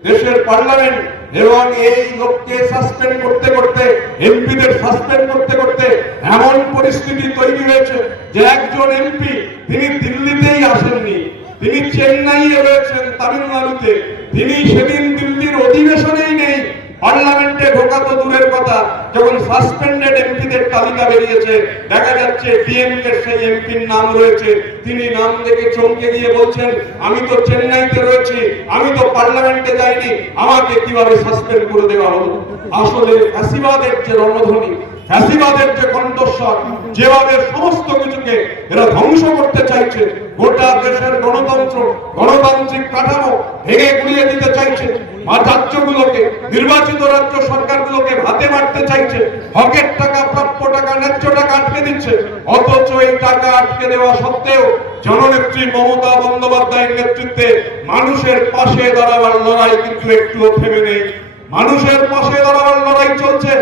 দেশের পার্লামেন্ট এবং এই লোককে সাসপেন্ড করতে করতে, এমপিদের সাসপেন্ড করতে করতে এমন পরিস্থিতি তৈরি হয়েছে যে একজন এমপি তিনি দিল্লিতেই আসেননি, তিনি চেন্নাইয়ে রয়েছেন, তামিলনাড়ুতে। তিনি সেদিন দিল্লির অধিবেশনেই নেই। পার্লামেন্টে ঢোকা তো দূরের কথা, যখন সাসপেন্ডেড এমপিদের তালিকা বেরিয়েছে দেখা যাচ্ছে ডিএমকে সেই এমপির নাম রয়েছে। তিনি নাম দেখে চমকে গিয়ে বলছেন, আমি তো চেন্নাইতে রয়েছি, আমি তো পার্লামেন্টে যাইনি, আমাকে কিভাবে সাসপেন্ড করে দেওয়া হলো। আসলে ফ্যাসিবাদের যে রণধ্বনি, ফ্যাসিবাদের যে কণ্ঠস্বর, যেভাবে সমস্ত কিছুকে এরা ধ্বংস করতে চাইছে, গোটা দেশের গণতন্ত্র, গণতান্ত্রিক কাঠামো ভেঙে গুড়িয়ে দিতে চাইছে, রাজ্যগুলোকে, নির্বাচিত রাজ্য সরকারগুলোকে ভাতে মারতে চাইছে, হকের টাকা, প্রাপ্য টাকা, ন্যায্য টাকা আটকে দিচ্ছে। অথচ এই টাকা আটকে দেওয়া সত্ত্বেও জননেত্রী মমতা বন্দ্যোপাধ্যায়ের নেতৃত্বে মানুষের পাশে দাঁড়াবার লড়াই কিন্তু একটুও থেমে নেই। মানুষের পাশে দাঁড়াবার লড়াই চলছে।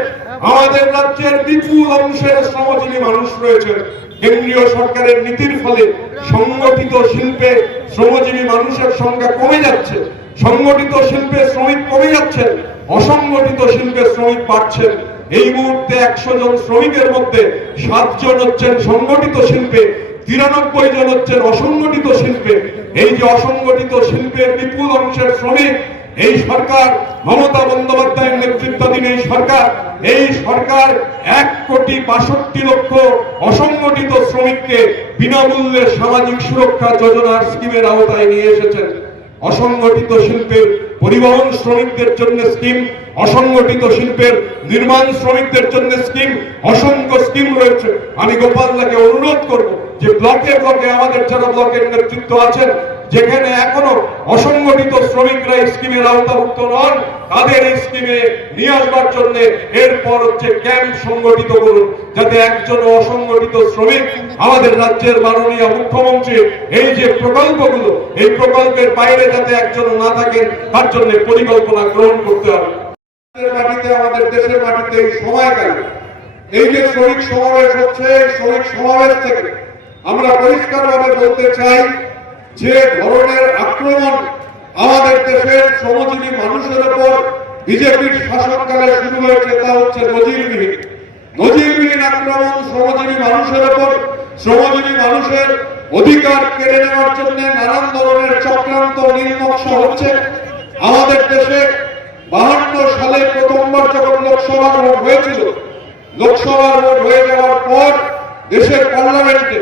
আমাদের রাজ্যের বিপুল অংশের শ্রমজীবী মানুষ রয়েছেন। কেন্দ্রীয় সরকারের নীতির ফলে সংগঠিত শিল্পে শ্রমজীবী মানুষের সংখ্যা কমে যাচ্ছে, সংগঠিত শিল্পে শ্রমিক কমে যাচ্ছেন, অসংগঠিত শিল্পে শ্রমিক বাড়ছেন। এই মুহূর্তে 100 জন শ্রমিকের মধ্যে 7 জন হচ্ছেন সংগঠিত শিল্পে, 93 জন হচ্ছেন অসংগঠিত শিল্পে। এই যে অসংগঠিত শিল্পের বিপুল অংশের শ্রমিক, এই সরকার, মমতা বন্দ্যোপাধ্যায়ের নেতৃত্বাধীন এই সরকার 1,62,00,000 অসংগঠিত শ্রমিককে বিনামূল্যে সামাজিক সুরক্ষা যোজনার স্কিমের আওতায় নিয়ে এসেছেন। অসংগঠিত শিল্পের পরিবহন শ্রমিকদের জন্য স্কিম, অসংগঠিত শিল্পের নির্মাণ শ্রমিকদের জন্য স্কিম, অসংখ্য স্কিম রয়েছে। আমি গোপালদাকে অনুরোধ করব যে ব্লকে ব্লকে আমাদের যারা ব্লকের নেতৃত্ব আছেন, যেখানে এখনো অসংগঠিত শ্রমিকরা এই স্কিমের আওতাভুক্ত নন, তাদের এই স্কিমে নিয়ে আসবার জন্য এরপর হচ্ছে ক্যাম্প সংগঠিত করুন, যাতে একজন অসংগঠিত শ্রমিক আমাদের রাজ্যের মাননীয় মুখ্যমন্ত্রী এই যে প্রকল্পগুলো, এই প্রকল্পের বাইরে যাতে একজন না থাকেন, তার জন্য পরিকল্পনা গ্রহণ করতে হবে। মাটিতে, আমাদের দেশের মাটিতে এই সময়কালে এই যে শ্রমিক সমাবেশ হচ্ছে, শ্রমিক সমাবেশ থেকে আমরা পরিষ্কারভাবে বলতে চাই যে ধরনের আক্রমণ আমাদের দেশের শ্রমজীবী মানুষের উপর বিজেপির শাসনকালে শুরু হয়েছে, তা হচ্ছে নজিরবিহীন আক্রমণ শ্রমজীবী মানুষের উপর। শ্রমজীবী মানুষের অধিকার কেড়ে নেওয়ার জন্য নানান ধরনের চক্রান্ত নীলনকশা হচ্ছে। আমাদের দেশে 52 সালে প্রথমবার যখন লোকসভা ভোট হয়েছিল, লোকসভা ভোট হয়ে যাওয়ার পর দেশের পার্লামেন্টে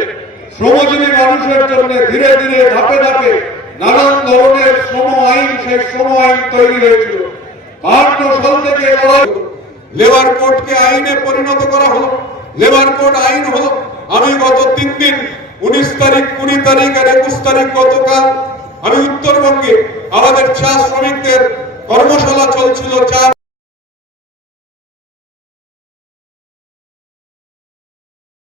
শ্রমজীবী মানুষের জন্য ধীরে ধীরে ধাপে ধাপে নানান ধরনের শ্রম আইন, সেই শ্রম আইন তৈরি হয়েছিল। 52 সাল থেকে লেবার কোডকে আইনে পরিণত করা হলো, লেবার কোড আইন হলো। আমি গত 3 দিন 19 তারিখ, 20 তারিখ আর 21 তারিখ গতকাল আমি উত্তরবঙ্গে আমাদের চা শ্রমিকদের কর্মশালা চলছিল,